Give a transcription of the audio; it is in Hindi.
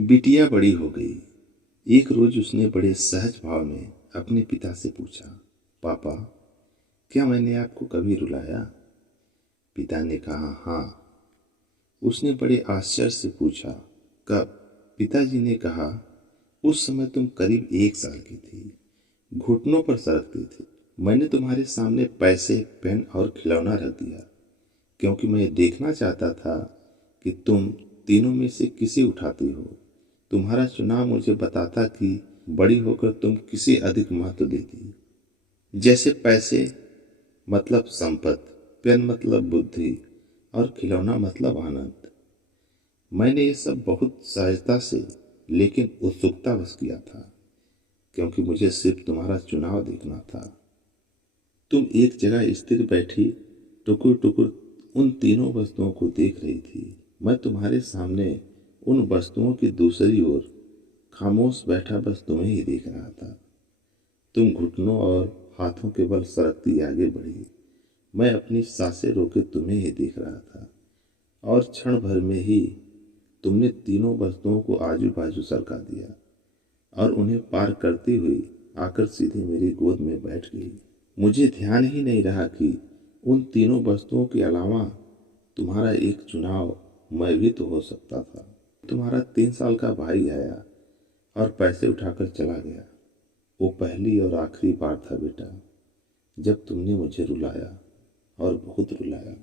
बिटिया बड़ी हो गई। एक रोज उसने बड़े सहज भाव में अपने पिता से पूछा, पापा, क्या मैंने आपको कभी रुलाया? पिता ने कहा, हाँ। उसने बड़े आश्चर्य से पूछा, कब? पिताजी ने कहा, उस समय तुम करीब 1 साल की थी, घुटनों पर सरकती थी। मैंने तुम्हारे सामने पैसे, पेन और खिलौना रख दिया, क्योंकि मैं देखना चाहता था कि तुम तीनों में से किसे उठाती हो। तुम्हारा चुनाव मुझे बताता कि बड़ी होकर तुम किसे अधिक महत्व देती। जैसे पैसे मतलब संपत्ति, पेन मतलब बुद्धि और खिलौना मतलब आनंद। मैंने ये सब बहुत सहजता से लेकिन उत्सुकता बस किया था, क्योंकि मुझे सिर्फ तुम्हारा चुनाव देखना था। तुम एक जगह स्थिर बैठी टुकुर टुकुर उन तीनों वस्तुओं को देख रही थी। मैं तुम्हारे सामने उन वस्तुओं की दूसरी ओर खामोश बैठा बस तुम्हें ही देख रहा था। तुम घुटनों और हाथों के बल सरकती आगे बढ़ी। मैं अपनी सांसें रोके तुम्हें ही देख रहा था, और क्षण भर में ही तुमने तीनों वस्तुओं को आजू बाजू सरका दिया और उन्हें पार करती हुई आकर सीधे मेरी गोद में बैठ गई। मुझे ध्यान ही नहीं रहा कि उन तीनों वस्तुओं के अलावा तुम्हारा एक चुनाव मैं भी तो हो सकता था। तुम्हारा 3 साल का भाई आया और पैसे उठाकर चला गया। वो पहली और आखिरी बार था बेटा, जब तुमने मुझे रुलाया, और बहुत रुलाया।